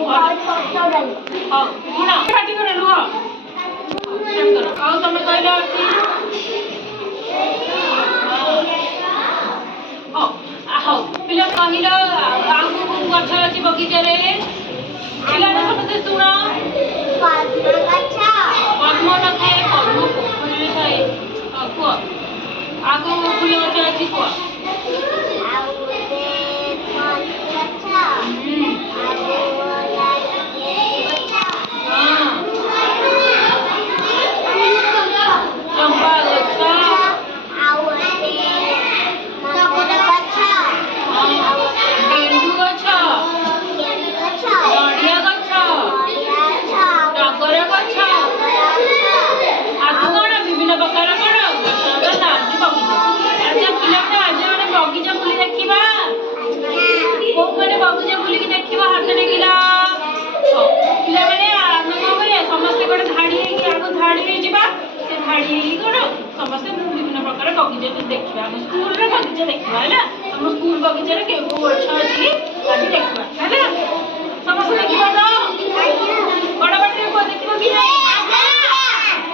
ହଉ ଶୁଣ ପାଟି କର ଲୁହ ଆଉ ତମେ କହିଲ ଅଛି ହଉ ପିଲା କହିଲ ଆଉ କୋଉ ଗଛ ଅଛି ବଗିଚାରେ ପିଲାମାନେ ସମସ୍ତେ ଶୁଣ ପଦ୍ମ ନଥାଏ ପଦ୍ମ ପୋଖରୀରେ ଥାଏ କୁହ ଆଉ କୋଉ ଫୁଲ ଗଛ ଅଛି କୁହ ଚମ୍ପା ଗଛ ଗେଣ୍ଡୁ ଗଛ ନଡ଼ିଆ ଗଛ ଟଗର ଗଛ ଆଉ କଣ ବିଭିନ୍ନ ପ୍ରକାର କଣ ଗଛର ନାଁ ବଗିଚା ଆଚ୍ଛା ପିଲାମାନେ ଆଜି ମାନେ ବଗିଚା ବୁଲି ଦେଖିବା କୋଉମାନେ ବଗିଚା ବୁଲିକି ଦେଖିବା ହାତ ଟେକିଲା ପିଲାମାନେ ଆମେ କଣ କରିବା ସମସ୍ତେ ଗୋଟେ ଧାଡ଼ି ହେଇକି ଆଗ ଧାଡ଼ି ହେଇଯିବା ସେ ଧାଡ଼ି ହେଇକି କଣ ସମସ୍ତେ ବିଭିନ୍ନ ପ୍ରକାର ବଗିଚା ଦେଖିବା ଆମ ସ୍କୁଲର ବଗିଚା ଦେଖିବା ହେଲା ଆମ ସ୍କୁଲ ବଗିଚାରେ କେଉଁ କେଉଁ ଗଛ ଅଛି ଆଜି ଦେଖିବା ହେଲା ସମସ୍ତେ ଦେଖିବା ତ ବଡ଼ ପାଟିରେ କୁହ ଦେଖିବ କି ନାହିଁ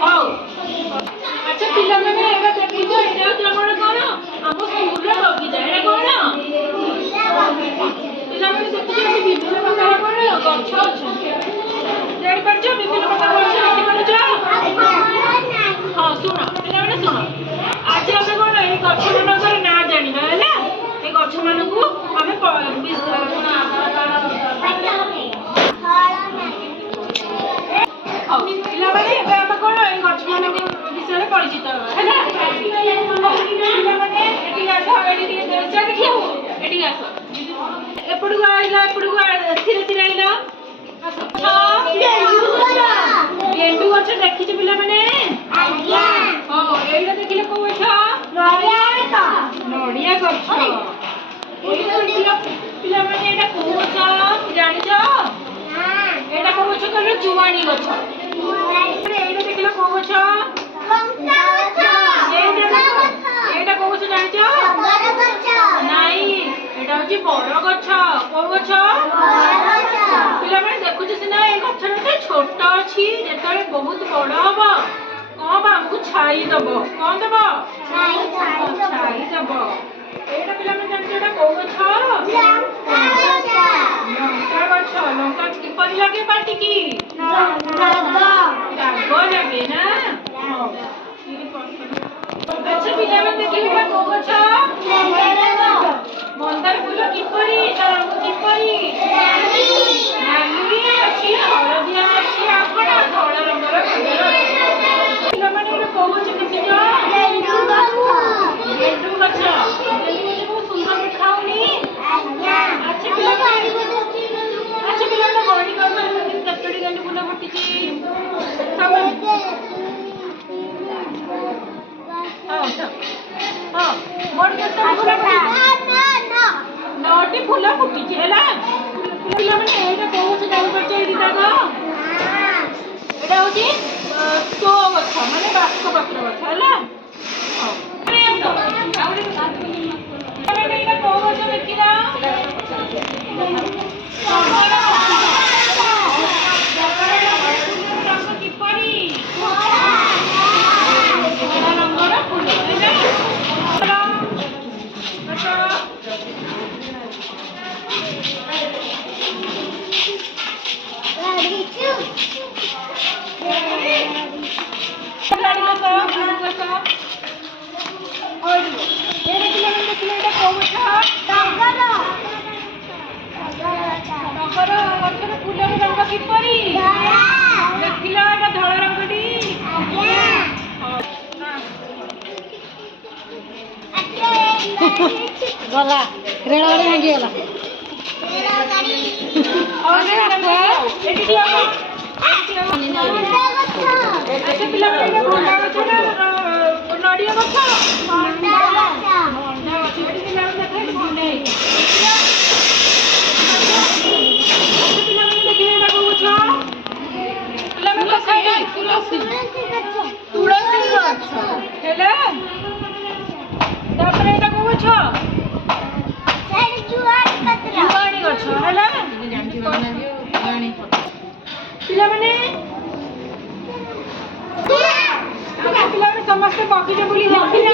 ହଉ ଆଚ୍ଛା ପିଲାମାନେ ଏଇଟା ଦେଖିଛ ଏଇଟା ହଉଛି ଆମର କଣ ଆମ ସ୍କୁଲର ବଗିଚା ଏଇଟା କଣ ପିଲାମାନେ ଦେଖିଛ ଏଠି ବିଭିନ୍ନ ପ୍ରକାର କଣ ଗଛ ଅଛନ୍ତି ଜାଣିପାରୁଛ ବିଭିନ୍ନ ପ୍ରକାର ଗଛ ଦେଖିପାରୁଛ ହଁ ଶୁଣ ପିଲାମାନେ ଶୁଣ ଆଜି ଆମେ କଣ ଏଇ ଗଛ ମାନଙ୍କର ନାଁ ଜାଣିବା ହେଲା এই ଗଛ ମାନଙ୍କୁ ଆମେ ପିଲାମାନେ ଏବେ ଆମେ କଣ ଏଇ ଗଛ ମାନଙ୍କ ବିଷୟରେ ପରିଚିତ ହେଲା ପିଲାମାନେ ଏଠିକି ଆସ ଏଠିକି ଆସ ଏପଟକୁ ଆଇଲ ଏପଟକୁ ଧୀରେ ଧୀରେ ଆଇଲ ଗେଣ୍ଡୁ ଗଛ ଦେଖିଛ ପିଲାମାନେ ହଁ ଏଇଟା ଦେଖିଲେ କୋଉ ଗଛ ନଡ଼ିଆ ଗଛ ପିଲାମାନେ ଏଇଟା କୋଉ ଗଛ ଜାଣିଛ ଏଇଟା କୋଉ ଗଛ କହିଲ ଜୁଆଣି ଗଛ ଏଇଟା ଦେଖିଲ କୋଉ ଗଛ ଏଇଟା କୋଉ ଗଛ ଜାଣିଛ ନାଇଁ ଏଇଟା ହଉଛି ବର ଗଛ କୋଉ ଗଛ ପିଲାମାନେ ଦେଖୁଛ ସିନା ଏଇ ଗଛଟା ଛୋଟ ଅଛି ଯେତେବେଳେ ବହୁତ ବଡ ହବ କଣ ହବ ଆମକୁ ଛାଇ ଦବ କଣ ଦବ ଛାଇ ଦବ ଏଇଟା ପିଲାମାନେ ଜାଣିଛ ଏଇଟା କୋଉ ଗଛ ଲଙ୍କା ଗଛ ଲଙ୍କା କିପରି ଲାଗେ ପାଟିକି ରାଗ ଲାଗେ ନା ଆଚ୍ଛା ପିଲାମାନେ ଦେଖିଲେ ଏଇଟା କୋଉ ଗଛ ମନ୍ଦାର ଫୁଲ କିପରି ତା ରଙ୍ଗ କିପରି ନାଲି ଅଛି ହଳଦିଆ ଅଛି ଆଉ କଣ ଧଳା ରଙ୍ଗର ପିଲାମାନେ ଏଇଟା କୋଉ ଗଛ ଦେଖିଛ ଗେଣ୍ଡୁ ଗଛ ବହୁତ ସୁନ୍ଦର ଦେଖାଉନି ଆଚ୍ଛା ପିଲାମାନେ ଗଣି କରିପାରିବେ କେତୋଟି ଗେଣ୍ଡୁ ଫୁଲ ଫୁଟିଛି ନଅଟି ଫୁଲ ଫୁଟିଛି ହେଲା ପିଲାମାନେ ଏଇଟା କୋଉ ଗଛ ଜାଣିପାରୁଛ ଏଇ ଦିଟାକ ଏଇଟା ହଉଛି ଶୋ ଗଛ ମାନେ ବାସ୍କ ପତ୍ର ଗଛ ହେଲା ଏଇଟା କୋଉ ଗଛ ଦେଖିଲା ରଙ୍ଗ କିପରି ରଙ୍ଗର ଫୁଲ ଗଛର ଫୁଲର ରଙ୍ଗ କିପରି ଦେଖିଲ ଏଟା ଧଳା ରଙ୍ଗଟି ଗଲା ରେଳ ଗାଡ଼ି ଭାଙ୍ଗିଗଲା ପିଲାମାନେ ନଡ଼ିଆ ଗଛ तुलसी गछ हेले तापर एटा को गछ जुआणी गछ हेले ସମସ୍ତେ ବଗିଚା ବୁଲି ଦେଖିଲ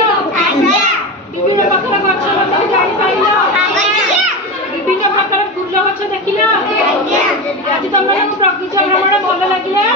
ବିଭିନ୍ନ ପ୍ରକାର ଗଛ ଲତା ଜାଣିପାରିଲ ବିଭିନ୍ନ ପ୍ରକାର ଫୁଲ ଗଛ ଦେଖିଲ ଆଜି ତମମାନଙ୍କୁ ବଗିଚା ଭ୍ରମଣ ଭଲ ଲାଗିଲା